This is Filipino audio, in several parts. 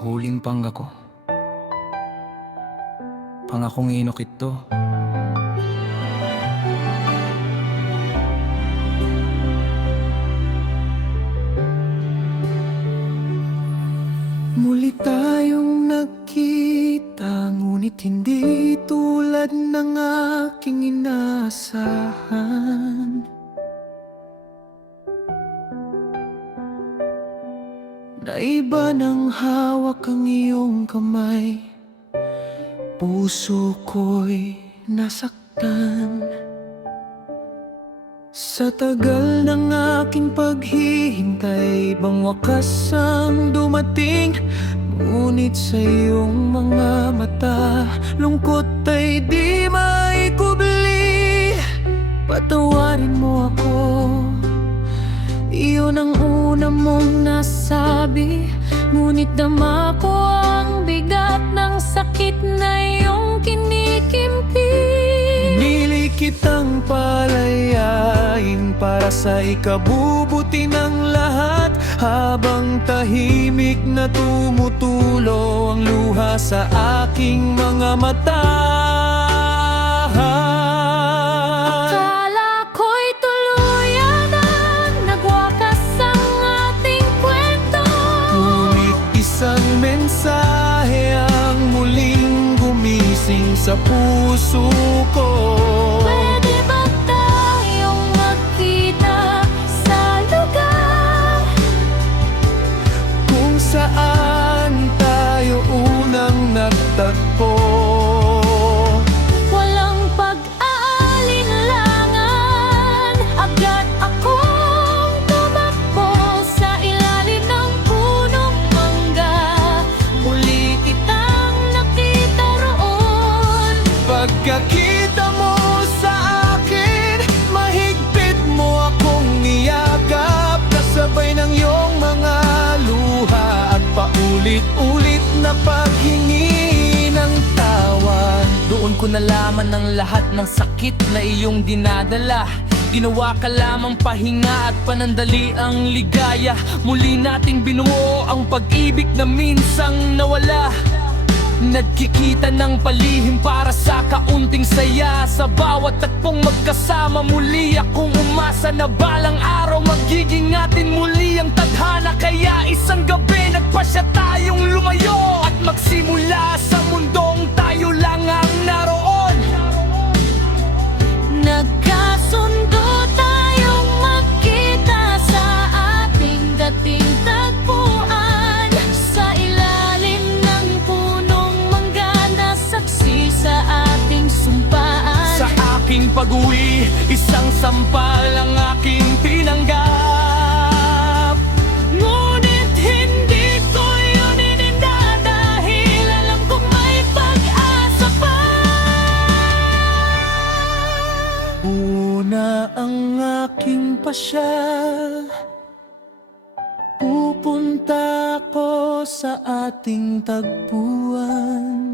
Huling pangako, pangakong inukit to. Muli tayong nagkita, ngunit hindi tulad ng aking inaasahan. Naiba ng hawak ang iyong kamay, puso ko'y nasaktan. Sa tagal ng aking paghihintay, bang wakas ang dumating. Ngunit sa iyong mga mata, lungkot ay di maikubli. Patawarin mo ako, iyon ang una mong nasabi. Ngunit dama ko ang bigat ng sakit na iyong kinikimpi. Pinili kitang palayain para sa ikabubuti ng lahat, habang tahimik na tumutulo ang luha sa aking mga mata. Mensahe ang muling gumising sa puso ko. Pwede ba tayong magkita sa lugar kung saan tayo unang nagtagpo? Walang pag-aalinlangan, agad akong tumakbo sa ilalim ng punong mangga. Muli kitang nakita roon. Pagkakita mo sa akin, mahigpit mo akong niyakap, kasabay ng iyong mga luha at paulit-ulit na paghingi ng tawad. Doon ko nalaman ang lahat ng sakit na iyong dinadala. Ginawa ka lamang pahinga at panandali ang ligaya. Muli nating binuo ang pag-ibig na minsang nawala. Nagkikita ng palihim para sa kaunting saya. Sa bawat tagpong magkasama, muli akong umasa na balang araw magiging atin muli ang tadhana. Kaya isang gabi nagpasya tayong lumayo at magsimula sa mundong tayo lang ang naroon. Nagkasundo tayong magkita sa ating dating tagpuan, sa ilalim ng punong mangga na saksi sa ating sumpaan. Sa aking pag-uwi, isang sampal ang aking tinanggap. Ngunit hindi ko yun ininda, dahil alam kong may pag-asa pa. Una ang aking pasyal, pupunta ko sa ating tagpuan.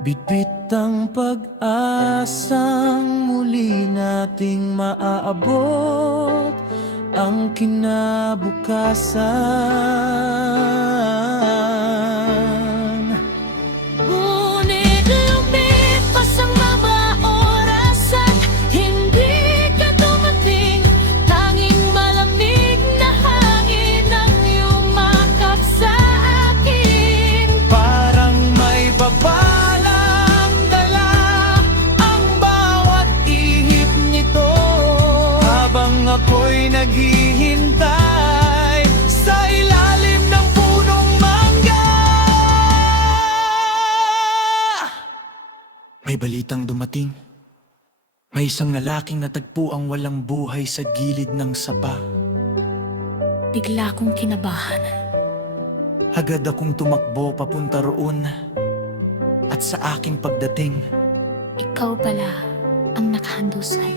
Bitbit ang pag-asang muli nating maaabot ang kinabukasan. Ngunit lumipas ang mga oras at hindi ka dumating. Tanging malamig na hangin ang yumakap sa akin. Parang may babalang dala ang bawat ihip nito, habang ako'y naghihintay sa ilalim ng punong mangga. May balitang dumating. May isang lalaking natagpo ang walang buhay sa gilid ng sapa. Bigla kong kinabahan. Agad akong tumakbo papunta roon, at sa aking pagdating, Ikaw pala ang nakahandusay.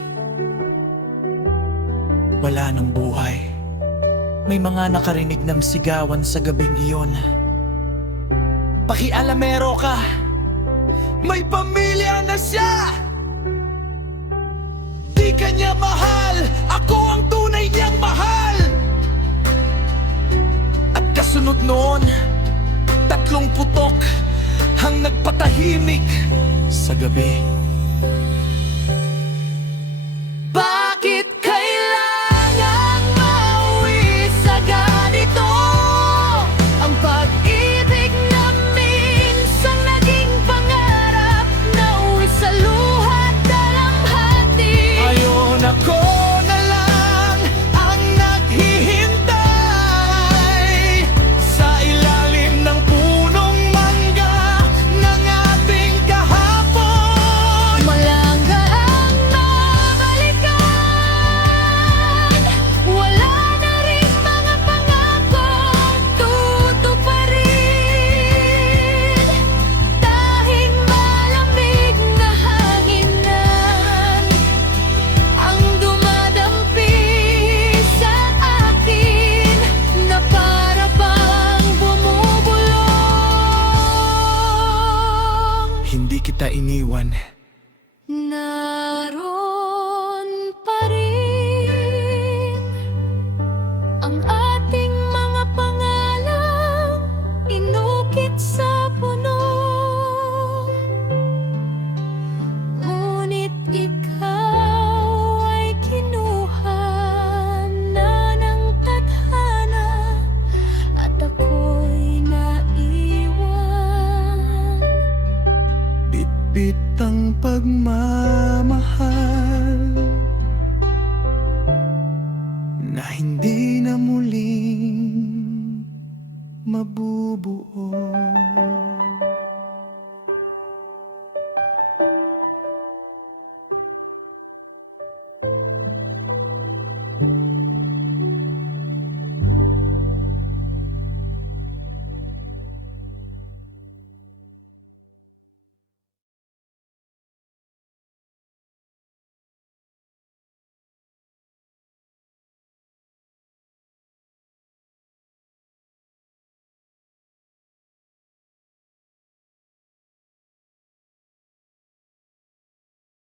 wala ng buhay. May mga nakarinig ng sigawan sa gabing iyon. Pakialamero ka! May pamilya na siya! Di kanya mahal! Ako ang tunay niyang mahal! sunod noon, 3 putok ang nagpatahimik sa gabi. Bakit kailangang mauwi sa ganito? Ang pag-ibig na minsan naging pangarap, nauwi sa luha dalamhati. Ngayon ako na lang ang naghihintay sa ilalim ng punong mangga ng ating kahapon. Malangga ang mabalikan, wala na rin mga pangakong tutuparin. Dahil malamig na hanginan ang dumadampi sa akin na para bang bumubulong. Hindi kita iniwan. Naroon pa rin ang ating mga pangalan, inukit sa puno. Ngunit ikaw ay kinuha na ng tadhana at ako'y naiwan. Bitbit ang pagmamahal na hindi na muling mabubuo.